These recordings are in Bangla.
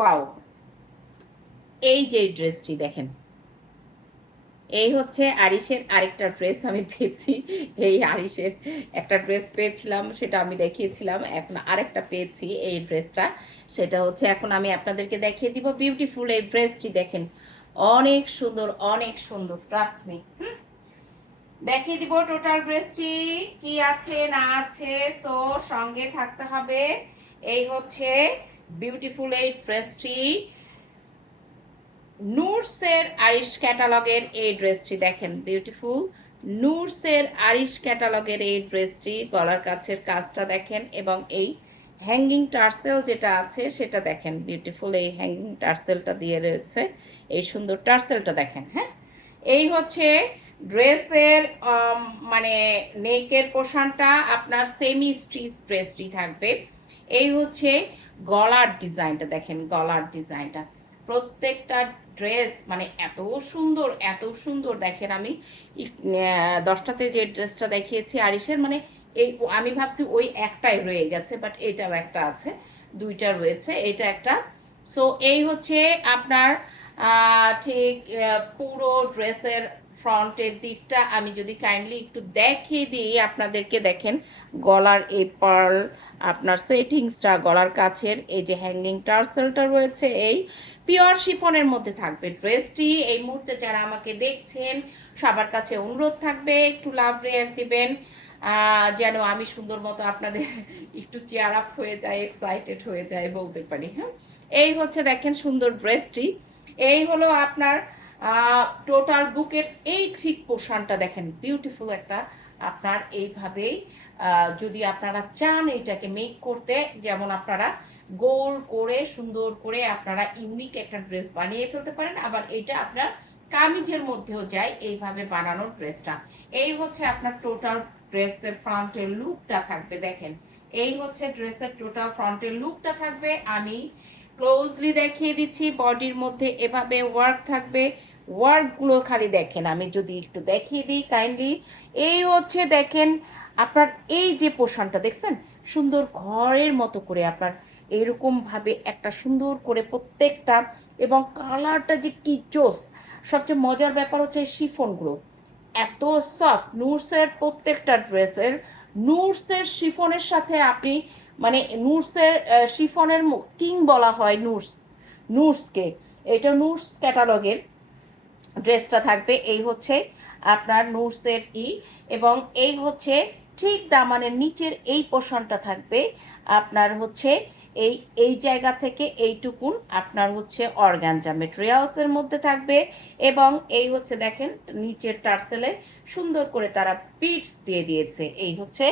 ওয়াও, এই যে ড্রেসটি দেখেন, এই হচ্ছে আরিশের আরেকটা ড্রেস আমি পেয়েছি। এই আরিশের একটা ড্রেস পেয়েছিলাম, সেটা আমি দেখিয়েছিলাম, এখন আরেকটা পেয়েছি এই ড্রেসটা। সেটা হচ্ছে এখন আমি আপনাদেরকে দেখিয়ে দিব। বিউটিফুল এই ড্রেসটি দেখেন, অনেক সুন্দর, অনেক সুন্দর, ট্রাস্ট মি। দেখিয়ে দিব টোটাল ড্রেসটি কি আছে না আছে, সো সঙ্গে থাকতে হবে। এই হচ্ছে বিউটিফুল এই ড্রেসটি, নুরসের আরিশ ক্যাটালগের এই ড্রেসটি দেখেন, বিউটিফুল নুরসের আরিশ ক্যাটালগের এই ড্রেসটি, গলার কাছের কাজটা দেখেন এবং এই হ্যাঙ্গিং টার্সেল যেটা আছে সেটা দেখেন, বিউটিফুল এই হ্যাঙ্গিং টার্সেলটা দিয়ে রয়েছে, এই সুন্দর টার্সেলটা দেখেন। হ্যাঁ, এই হচ্ছে ড্রেসের মানে নেকের পোর্শনটা আপনার সেমি স্টিচ ড্রেসটি থাকবে। এই হচ্ছে গলার ডিজাইনটা দেখেন, গলার ডিজাইনটা প্রত্যেকটা ড্রেস মানে এত সুন্দর, এত সুন্দর দেখেন। আমি 10টাতে যে ড্রেসটা দেখিয়েছি আরিশের, মানে এই আমি ভাবছি ওই একটাই রয়ে গেছে, বাট এটাও একটা আছে, দুইটা রয়েছে, এটা একটা। সো এই হচ্ছে আপনার ঠিক পুরো ড্রেসের ফ্রন্টের দিকটা আমি যদি কাইন্ডলি একটু দেখিয়ে দিই আপনাদেরকে, দেখেন গলার এই পার্ল আপনার সেটিংসটা, গলার কাছের এই যে হ্যাঙ্গিং টার্সেলটা রয়েছে, এই পিওর শিফনের মধ্যে থাকবে ড্রেসটি। এই মুহূর্তে যারা আমাকে দেখছেন সবার কাছে অনুরোধ থাকবে একটু লাভ রেয়ার দিবেন, যেন আমি সুন্দর মতো আপনাদের একটু চেয়ার আপ হয়ে যায়, এক্সাইটেড হয়ে যায় বলতে পারি। হ্যাঁ, এই হচ্ছে দেখেন সুন্দর ড্রেসটি। এই হলো আপনার টোটাল বুকের এই ঠিক পোর্শনটা দেখেন, বিউটিফুল একটা আপনার এইভাবেই যদি আপনারা চান এইটাকে মেক করতে, যেমন আপনারা গোল করে সুন্দর করে আপনারা ইউনিক একটা ড্রেস বানিয়ে ফেলতে পারেন, আবার এটা আপনার কামিজের মধ্যেও যায় এইভাবে বানানোর ড্রেসটা। এই হচ্ছে আপনার টোটাল ড্রেসের ফ্রন্টের লুকটা থাকবে দেখেন, এই হচ্ছে ড্রেসের টোটাল ফ্রন্টের লুকটা থাকবে। আমি ক্লোজলি দেখিয়ে দিচ্ছি, বডির মধ্যে এভাবে ওয়ার্ক থাকবে, ওয়ার্কগুলো খালি দেখেন, আমি যদি একটু দেখিয়ে দিই কাইন্ডলি। এই হচ্ছে দেখেন আপনার এই যে পোর্শনটা দেখছেন, সুন্দর ঘরের মতো করে আপনার এরকমভাবে একটা সুন্দর করে প্রত্যেকটা, এবং কালারটা যে কি জোস। সবচেয়ে মজার ব্যাপার হচ্ছে শিফনগুলো এত সফট, নুটসের প্রত্যেকটা ড্রেসের নুটসের শিফনের সাথে আপনি মানে নুটসের শিফনের কিং বলা হয় নুটস, নুটসকে, এটা নুটস ক্যাটালগের ড্রেসটা থাকবে। এই হচ্ছে আপনার নুটসের এবং এই হচ্ছে ঠিক দামানের নিচের এই পোর্শনটা থাকবে আপনার হচ্ছে এই এই জায়গা থেকে এইটুকুন আপনার হচ্ছে অর্গানজা মেটেরিয়ালসের মধ্যে থাকবে, এবং এই হচ্ছে দেখেন নিচের টার্সেলে সুন্দর করে তারা বিটস দিয়ে দিয়েছে। এই হচ্ছে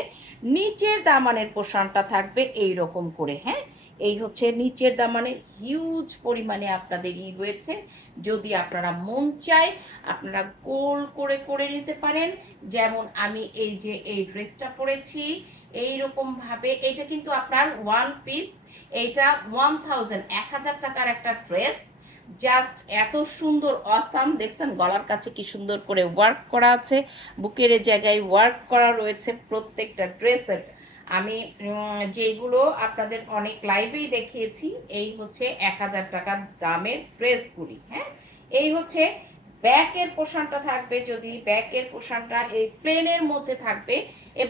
নিচের দামানের পোর্শনটা থাকবে এই রকম করে। হ্যাঁ, এই হচ্ছে নিচের দামানের হিউজ পরিমাণে আপনাদের রয়েছে, যদি আপনারা মন চায় আপনারা গোল করে করে নিতে পারেন, যেমন আমি এই যে এই ড্রেসটা পরেছি এইরকম ভাবে। এটা কিন্তু আপনার ওয়ান পিস, এইটা 1000 টাকার একটা ড্রেস, জাস্ট এত সুন্দর অসাম। দেখছেন গলার কাছে কি সুন্দর করে ওয়ার্ক করা আছে, বুকের জায়গায় ওয়ার্ক করা রয়েছে প্রত্যেকটা ড্রেসের। আমি যেগুলো আপনাদের অনেক লাইভেই দেখিয়েছি, এই হচ্ছে 1000 টাকার দামের ড্রেসগুলি। হ্যাঁ, এই হচ্ছে ব্যাকের পোর্শনটা থাকবে, যদি ব্যাকের পোর্শনটা এই প্লেনের মধ্যে থাকবে এবং